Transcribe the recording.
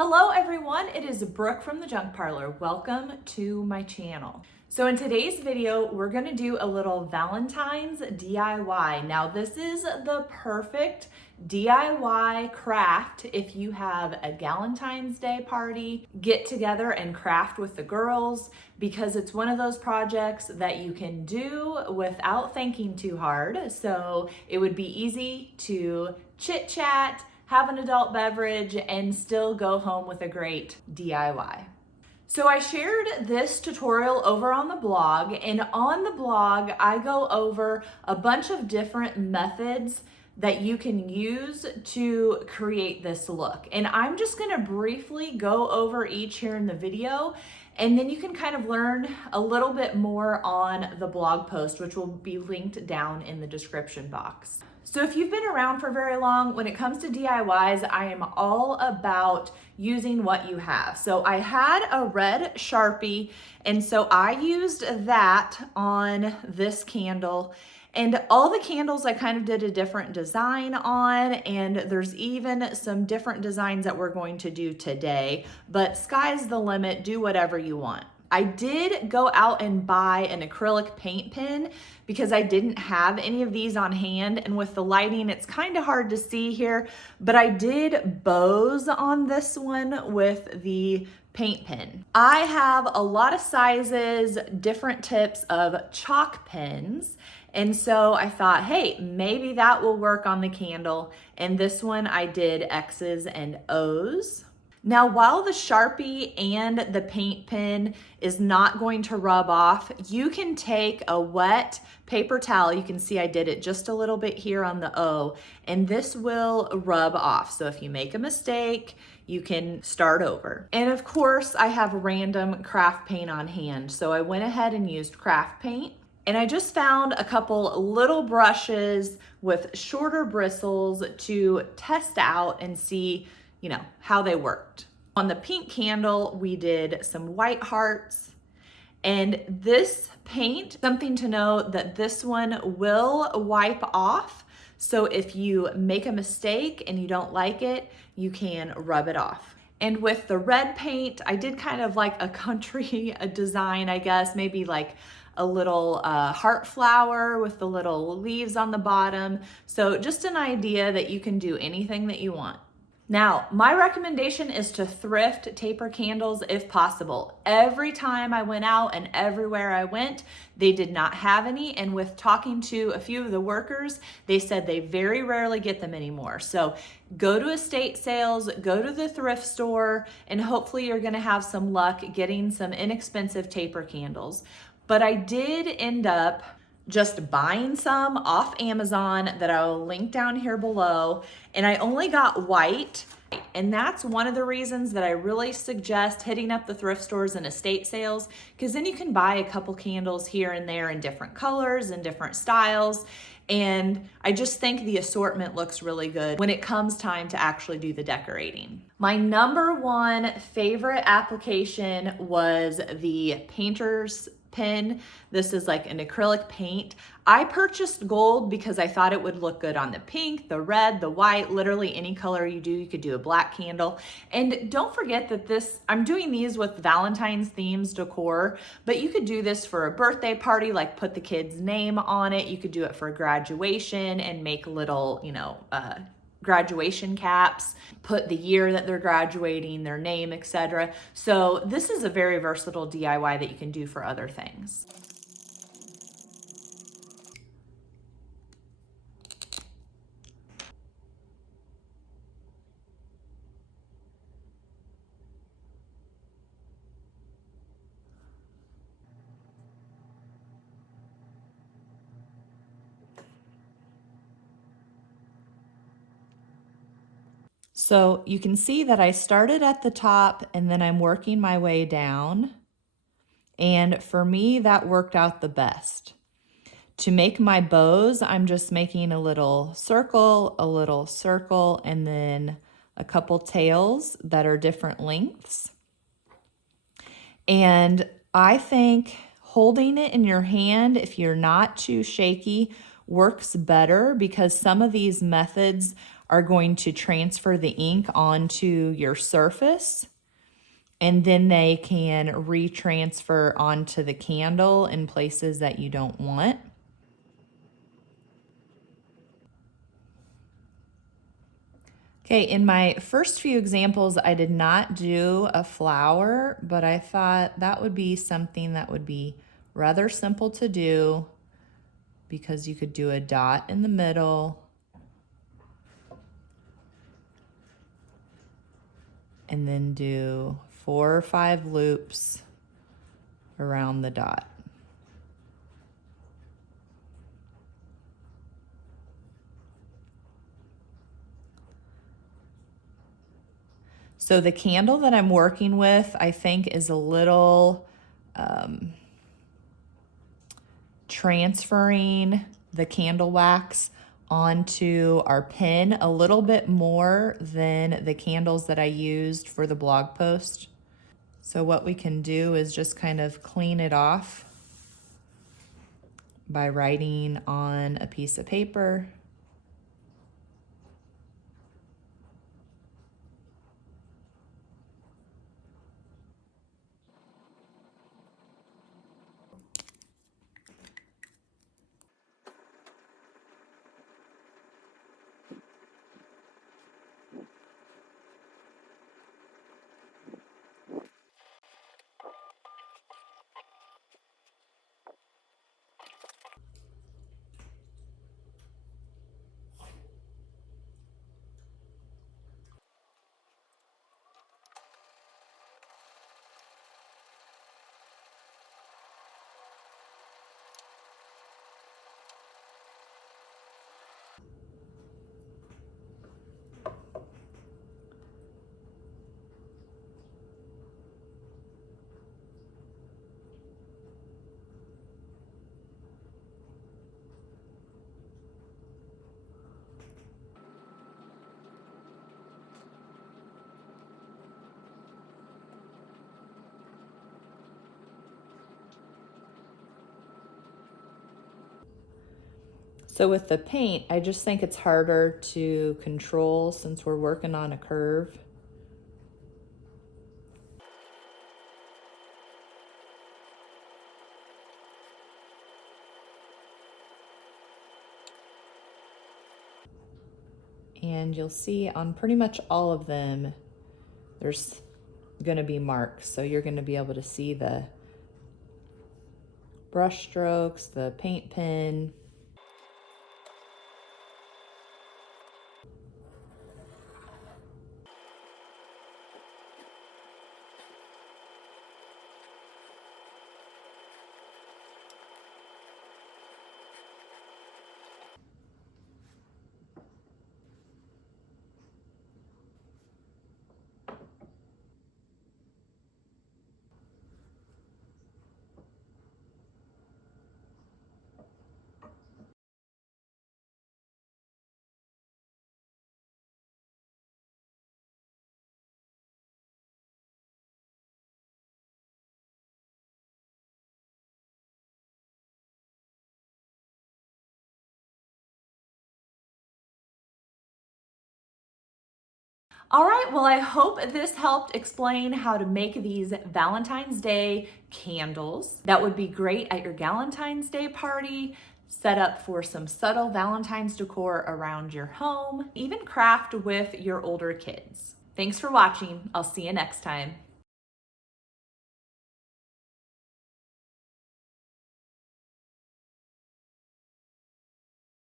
Hello everyone, it is Brooke from the Junk Parlor. Welcome to my channel. So in today's video, we're gonna do a little Valentine's DIY. Now this is the perfect DIY craft if you have a Galentine's Day party, get together and craft with the girls, because it's one of those projects that you can do without thinking too hard. So it would be easy to chit chat, have an adult beverage, and still go home with a great DIY. So I shared this tutorial over on the blog, and on the blog, I go over a bunch of different methods that you can use to create this look. And I'm just gonna briefly go over each here in the video, and then you can kind of learn a little bit more on the blog post, which will be linked down in the description box. So if you've been around for very long, when it comes to DIYs, I am all about using what you have. So I had a red Sharpie, and so I used that on this candle. And all the candles I kind of did a different design on, and there's even some different designs that we're going to do today, but sky's the limit, do whatever you want. I did go out and buy an acrylic paint pen because I didn't have any of these on hand, and with the lighting it's kind of hard to see here, but I did bows on this one with the paint pen. I have a lot of sizes, different tips of chalk pens, and so I thought, hey, maybe that will work on the candle, and this one I did X's and O's. Now, while the Sharpie and the paint pen is not going to rub off, you can take a wet paper towel. You can see I did it just a little bit here on the O, and this will rub off. So if you make a mistake, you can start over. And of course, I have random craft paint on hand. So I went ahead and used craft paint. And I just found a couple little brushes with shorter bristles to test out and see how they worked. On the pink candle, we did some white hearts, and this paint, something to know that this one will wipe off. So if you make a mistake and you don't like it, you can rub it off. And with the red paint, I did kind of like a country design, I guess, maybe like a little heart flower with the little leaves on the bottom. So just an idea that you can do anything that you want. Now, my recommendation is to thrift taper candles if possible. Every time I went out and everywhere I went, they did not have any. And with talking to a few of the workers, they said they very rarely get them anymore. So go to estate sales, go to the thrift store, and hopefully you're gonna have some luck getting some inexpensive taper candles. But I did end up just buying some off Amazon that I will link down here below. And I only got white. And that's one of the reasons that I really suggest hitting up the thrift stores and estate sales, because then you can buy a couple candles here and there in different colors and different styles. And I just think the assortment looks really good when it comes time to actually do the decorating. My number one favorite application was the painter's pen. This is like an acrylic paint. I purchased gold because I thought it would look good on the pink, the red, the white, literally any color you do. You could do a black candle. And don't forget that I'm doing these with Valentine's themes decor, but you could do this for a birthday party, like put the kid's name on it. You could do it for graduation and make little, graduation caps, put the year that they're graduating, their name, etc. So this is a very versatile DIY that you can do for other things. So you can see that I started at the top and then I'm working my way down. And for me, that worked out the best. To make my bows, I'm just making a little circle, and then a couple tails that are different lengths. And I think holding it in your hand, if you're not too shaky, works better, because some of these methods are going to transfer the ink onto your surface, and then they can retransfer onto the candle in places that you don't want. Okay, in my first few examples, I did not do a flower, but I thought that would be something that would be rather simple to do because you could do a dot in the middle and then do 4 or 5 loops around the dot. So the candle that I'm working with, I think, is a little transferring the candle wax onto our pin a little bit more than the candles that I used for the blog post. So what we can do is just kind of clean it off by writing on a piece of paper. So with the paint, I just think it's harder to control since we're working on a curve. And you'll see on pretty much all of them, there's gonna be marks. So you're gonna be able to see the brush strokes, the paint pen. All right, well, I hope this helped explain how to make these Valentine's Day candles. That would be great at your Galentine's Day party, set up for some subtle Valentine's decor around your home, even craft with your older kids. Thanks for watching. I'll see you next time.